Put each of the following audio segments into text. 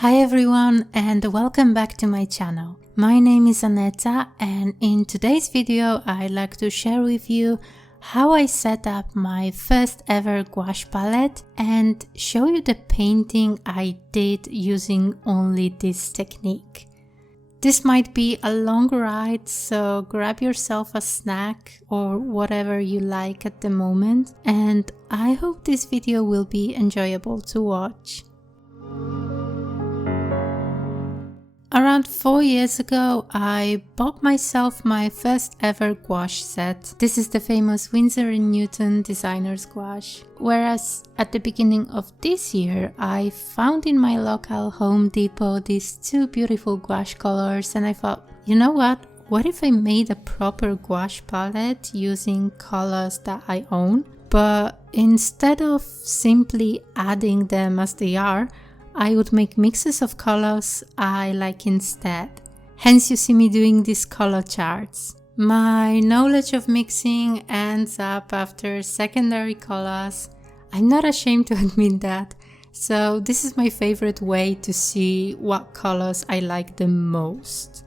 Hi everyone and welcome back to my channel. My name is Aneta and in today's video I'd like to share with you how I set up my first ever gouache palette and show you the painting I did using only this technique. This might be a long ride, so grab yourself a snack or whatever you like at the moment, and I hope this video will be enjoyable to watch. Around 4 years ago, I bought myself my first ever gouache set. This is the famous Winsor&Newton designer's gouache. Whereas at the beginning of this year, I found in my local Home Depot these two beautiful gouache colors and I thought, you know what? What if I made a proper gouache palette using colors that I own? But instead of simply adding them as they are, I would make mixes of colors I like instead. Hence you see me doing these color charts. My knowledge of mixing ends up after secondary colors. I'm not ashamed to admit that. So this is my favorite way to see what colors I like the most.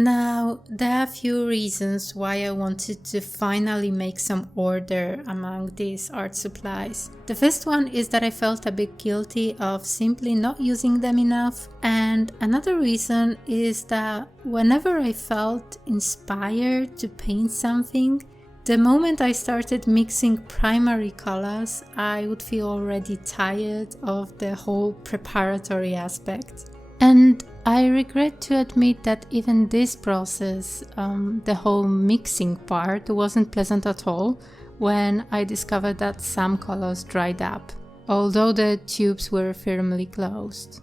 Now, there are a few reasons why I wanted to finally make some order among these art supplies. The first one is that I felt a bit guilty of simply not using them enough, and another reason is that whenever I felt inspired to paint something, the moment I started mixing primary colors, I would feel already tired of the whole preparatory aspect. And I regret to admit that even this process, the whole mixing part, wasn't pleasant at all when I discovered that some colors dried up, although the tubes were firmly closed.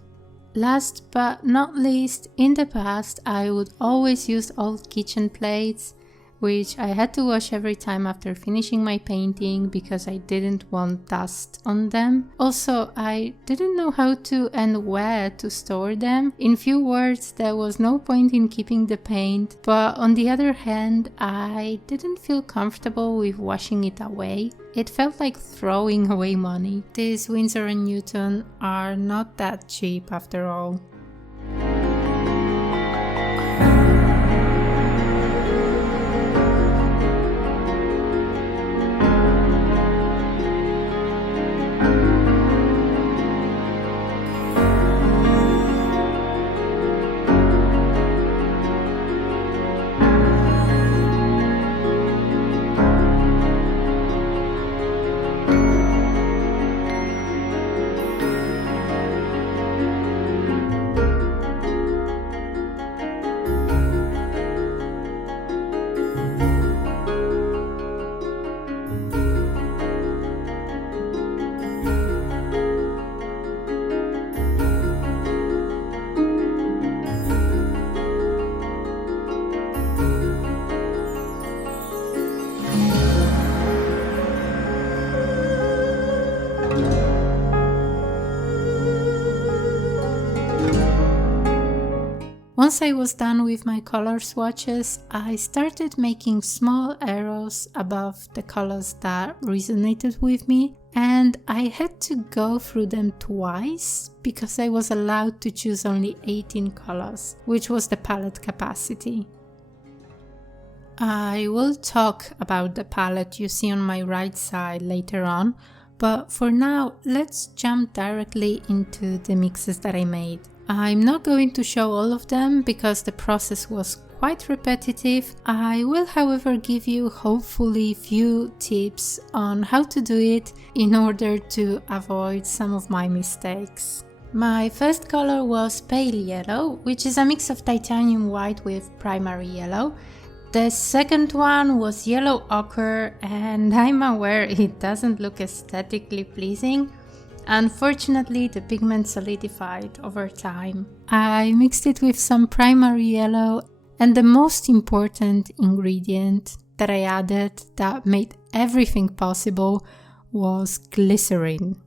Last but not least, in the past I would always use old kitchen plates, which I had to wash every time after finishing my painting because I didn't want dust on them. Also, I didn't know how to and where to store them. In few words, there was no point in keeping the paint, but on the other hand, I didn't feel comfortable with washing it away. It felt like throwing away money. These Winsor&Newton are not that cheap after all. Once I was done with my color swatches, I started making small arrows above the colors that resonated with me, and I had to go through them twice because I was allowed to choose only 18 colors, which was the palette capacity. I will talk about the palette you see on my right side later on, but for now let's jump directly into the mixes that I made. I'm not going to show all of them because the process was quite repetitive. I will, however, give you hopefully few tips on how to do it in order to avoid some of my mistakes. My first color was pale yellow, which is a mix of titanium white with primary yellow. The second one was yellow ochre, and I'm aware it doesn't look aesthetically pleasing. Unfortunately, the pigment solidified over time. I mixed it with some primary yellow, and the most important ingredient that I added that made everything possible was glycerin.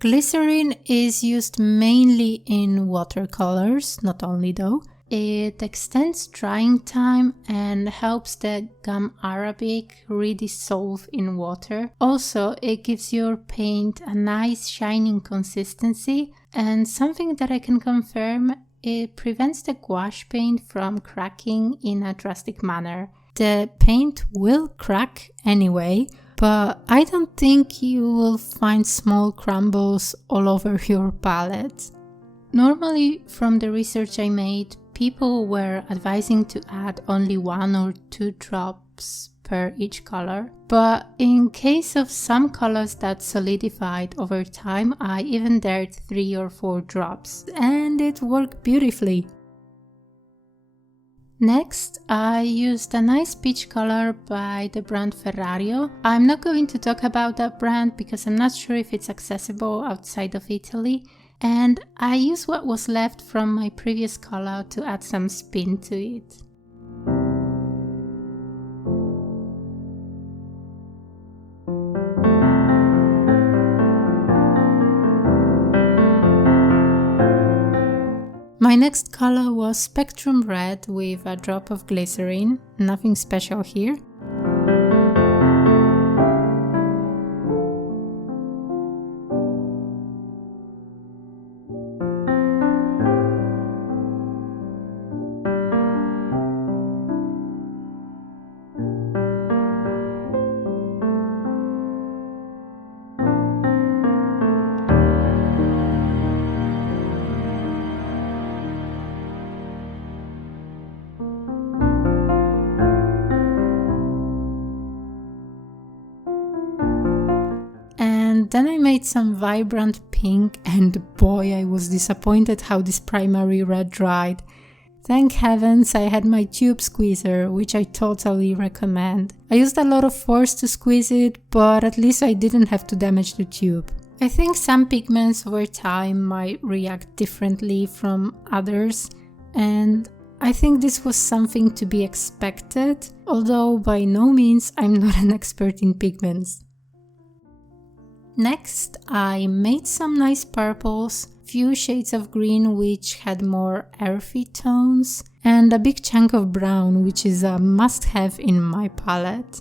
Glycerin is used mainly in watercolors, not only though, It extends drying time and helps the gum arabic redissolve in water. Also, it gives your paint a nice shining consistency, and something that I can confirm, it prevents the gouache paint from cracking in a drastic manner. The paint will crack anyway, but I don't think you will find small crumbles all over your palette. Normally, from the research I made, people were advising to add only 1 or 2 drops per each color, but in case of some colors that solidified over time, I even dared 3 or 4 drops, and it worked beautifully. Next, I used a nice peach color by the brand Ferrario. I'm not going to talk about that brand because I'm not sure if it's accessible outside of Italy, and I used what was left from my previous color to add some spin to it. My next color was Spectrum Red with a drop of glycerin, nothing special here. Then I made some vibrant pink, and boy, I was disappointed how this primary red dried. Thank heavens I had my tube squeezer, which I totally recommend. I used a lot of force to squeeze it, but at least I didn't have to damage the tube. I think some pigments over time might react differently from others, and I think this was something to be expected, although by no means I'm not an expert in pigments. Next, I made some nice purples, few shades of green which had more earthy tones, and a big chunk of brown, which is a must-have in my palette.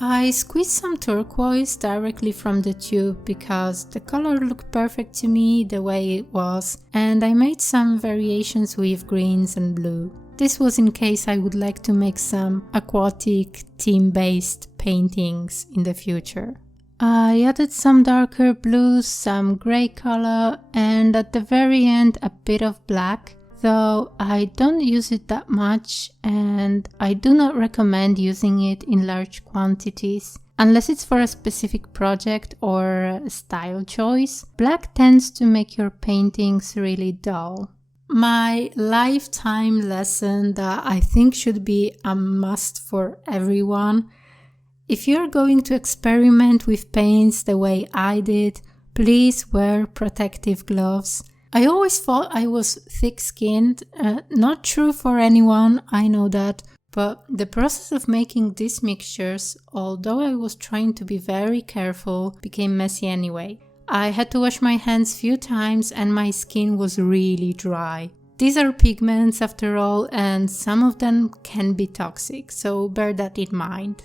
I squeezed some turquoise directly from the tube because the color looked perfect to me the way it was, and I made some variations with greens and blue. This was in case I would like to make some aquatic theme-based paintings in the future. I added some darker blues, some grey color, and at the very end a bit of black, though I don't use it that much and I do not recommend using it in large quantities. Unless it's for a specific project or a style choice, black tends to make your paintings really dull. My lifetime lesson that I think should be a must for everyone: if you're going to experiment with paints the way I did, please wear protective gloves. I always thought I was thick-skinned, not true for anyone, I know that, but the process of making these mixtures, although I was trying to be very careful, became messy anyway. I had to wash my hands few times and my skin was really dry. These are pigments after all, and some of them can be toxic, so bear that in mind.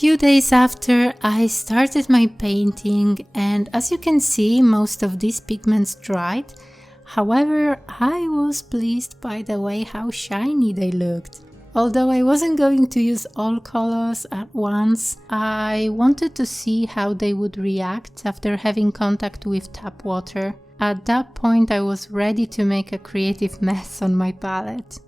Few days after, I started my painting, and as you can see, most of these pigments dried. However, I was pleased by the way how shiny they looked. Although I wasn't going to use all colors at once, I wanted to see how they would react after having contact with tap water. At that point, I was ready to make a creative mess on my palette.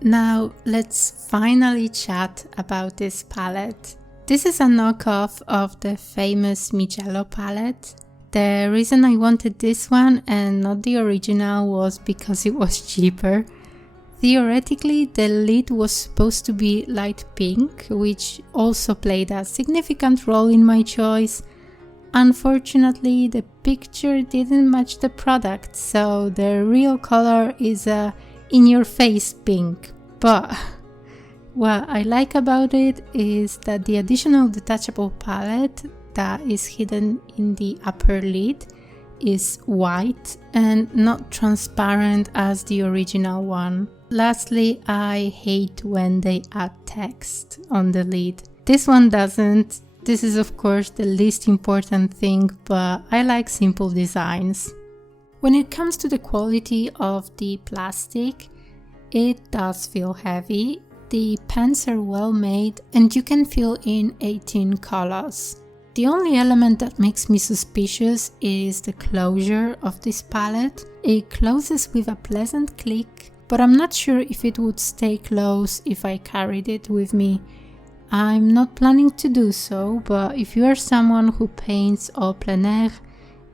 Now let's finally chat about this palette. This is a knockoff of the famous Mijello palette. The reason I wanted this one and not the original was because it was cheaper. Theoretically, the lid was supposed to be light pink, which also played a significant role in my choice. Unfortunately, the picture didn't match the product, so the real color is a in-your-face pink. But what I like about it is that the additional detachable palette that is hidden in the upper lid is white and not transparent as the original one. Lastly, I hate when they add text on the lid. This one doesn't. This is of course the least important thing, but I like simple designs. When it comes to the quality of the plastic, it does feel heavy. The pens are well made and you can fill in 18 colors. The only element that makes me suspicious is the closure of this palette. It closes with a pleasant click, but I'm not sure if it would stay closed if I carried it with me. I'm not planning to do so, but if you are someone who paints au plein air,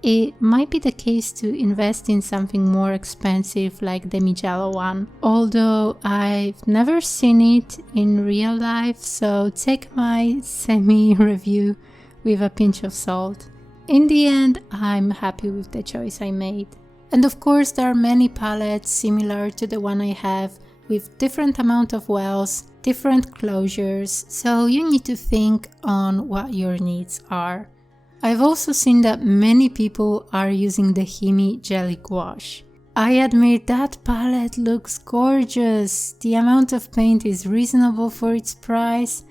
it might be the case to invest in something more expensive like the Mijello one. Although I've never seen it in real life, so take my semi-review with a pinch of salt. In the end, I'm happy with the choice I made. And of course there are many palettes similar to the one I have, with different amount of wells, different closures, so you need to think on what your needs are. I've also seen that many people are using the Himi Jelly Gouache. I admit that palette looks gorgeous, the amount of paint is reasonable for its price,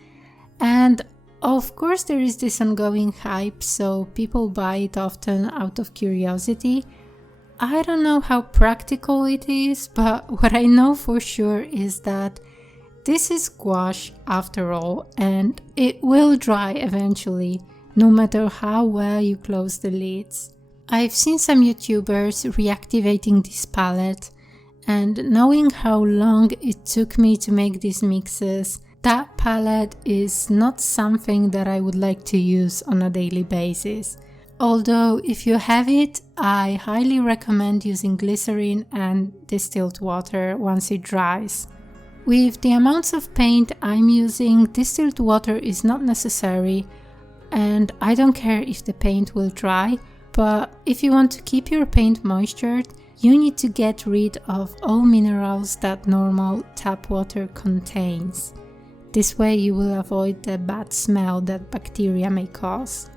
and of course there is this ongoing hype, so people buy it often out of curiosity. I don't know how practical it is, but what I know for sure is that this is gouache after all, and it will dry eventually, no matter how well you close the lids. I've seen some YouTubers reactivating this palette, and knowing how long it took me to make these mixes, that palette is not something that I would like to use on a daily basis. Although if you have it, I highly recommend using glycerin and distilled water once it dries. With the amounts of paint I'm using, distilled water is not necessary, and I don't care if the paint will dry, but if you want to keep your paint moistured, you need to get rid of all minerals that normal tap water contains. This way you will avoid the bad smell that bacteria may cause.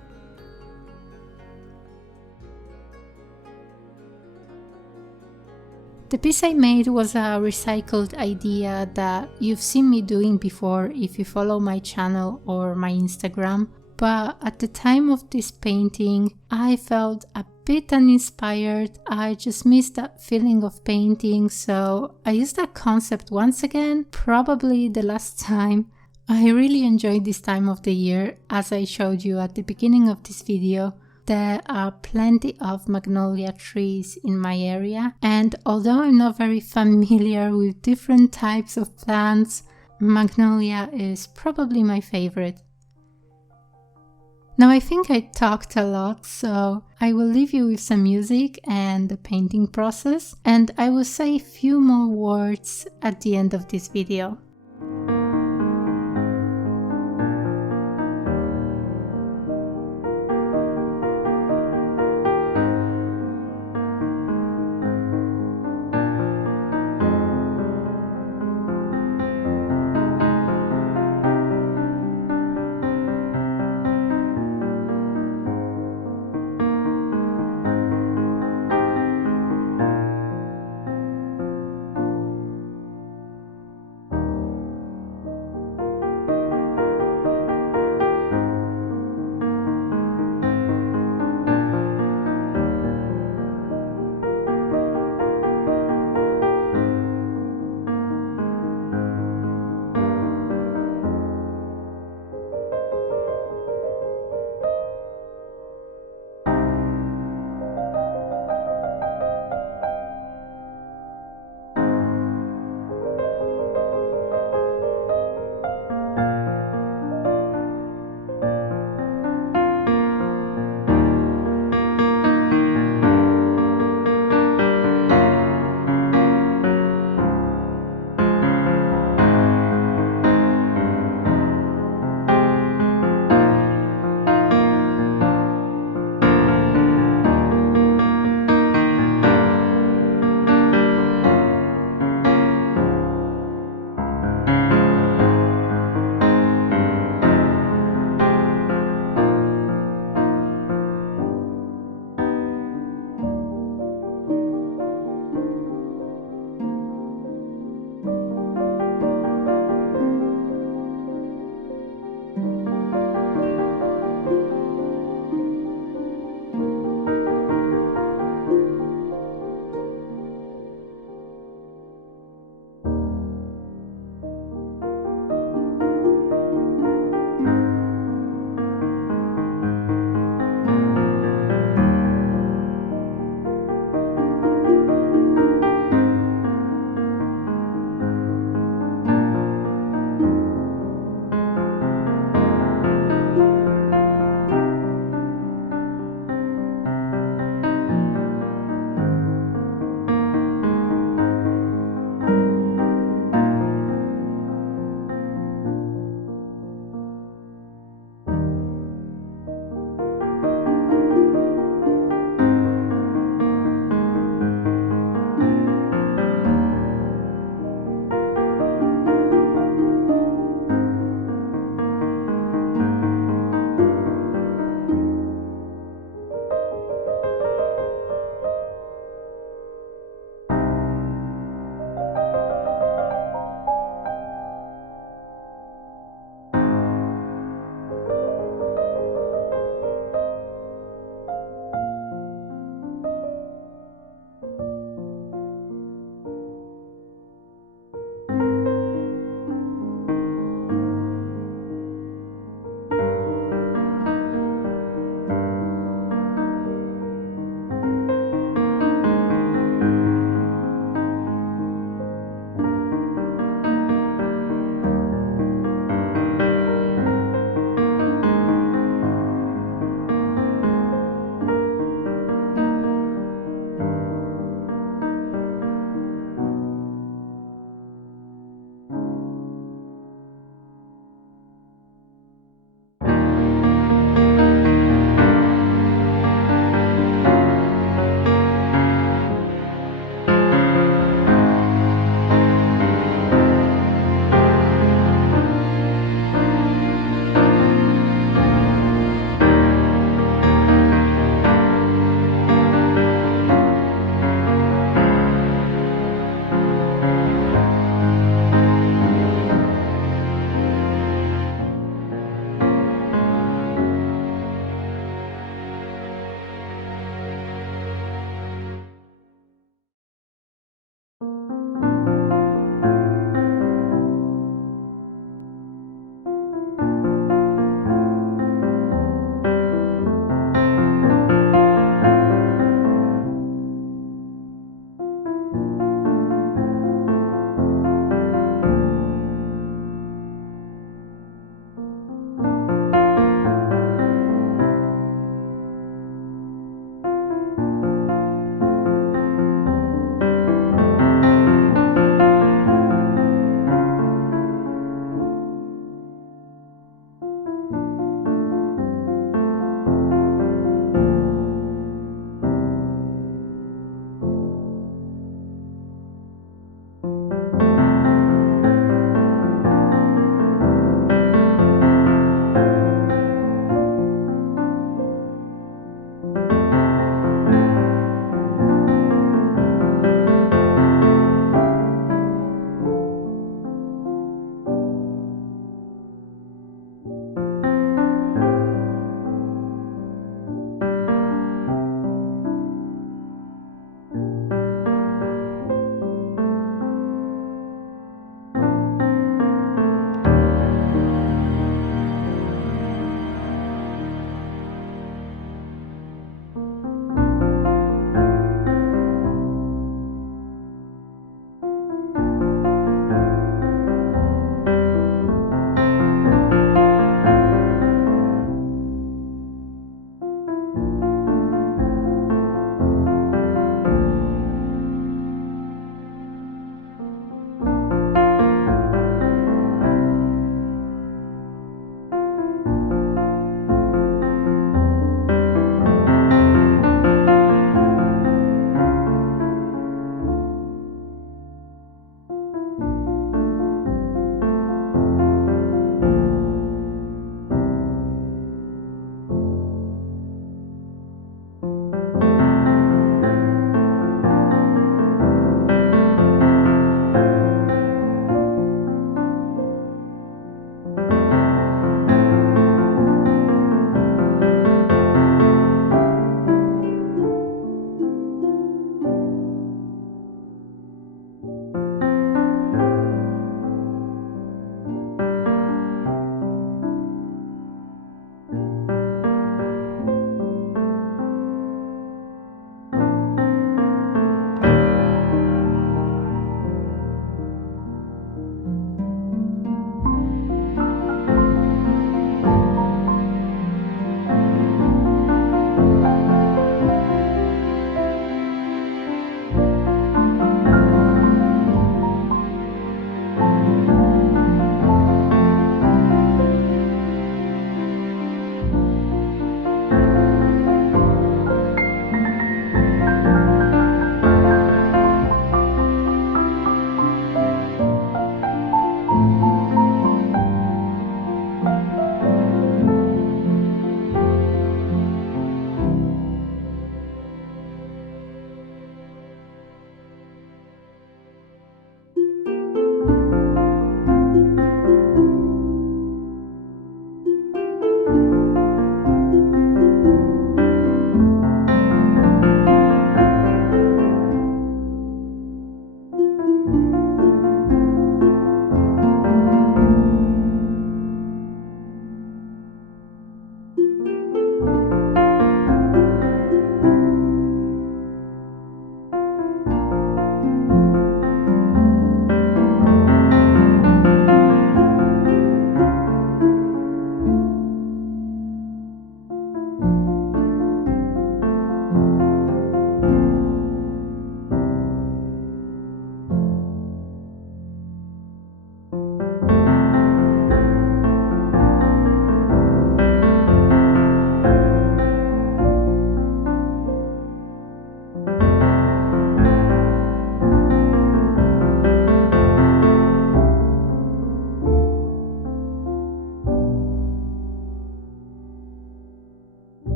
The piece I made was a recycled idea that you've seen me doing before if you follow my channel or my Instagram, but at the time of this painting I felt a bit uninspired. I just missed that feeling of painting, so I used that concept once again, probably the last time. I really enjoyed this time of the year. As I showed you at the beginning of this video, there are plenty of magnolia trees in my area, and although I'm not very familiar with different types of plants, magnolia is probably my favorite. Now I think I talked a lot, so I will leave you with some music and the painting process, and I will say a few more words at the end of this video.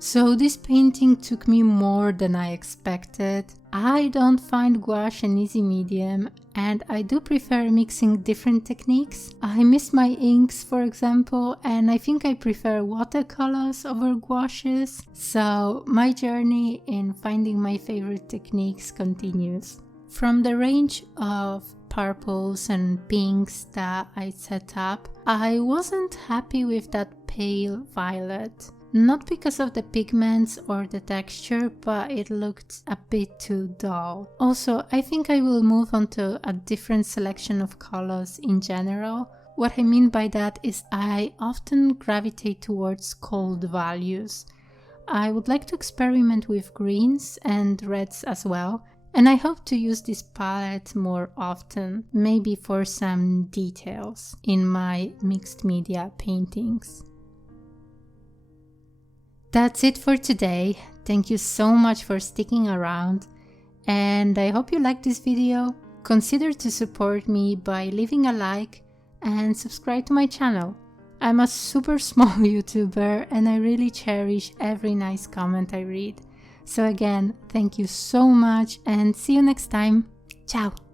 So this painting took me more than I expected. I don't find gouache an easy medium, and I do prefer mixing different techniques. I miss my inks, for example, and I think I prefer watercolors over gouaches. So my journey in finding my favorite techniques continues. From the range of purples and pinks that I set up, I wasn't happy with that pale violet. Not because of the pigments or the texture, but it looked a bit too dull. Also, I think I will move on to a different selection of colors in general. What I mean by that is I often gravitate towards cold values. I would like to experiment with greens and reds as well, and I hope to use this palette more often, maybe for some details in my mixed media paintings. That's it for today. Thank you so much for sticking around, and I hope you liked this video. Consider to support me by leaving a like and subscribe to my channel. I'm a super small YouTuber and I really cherish every nice comment I read. So again, thank you so much and see you next time. Ciao!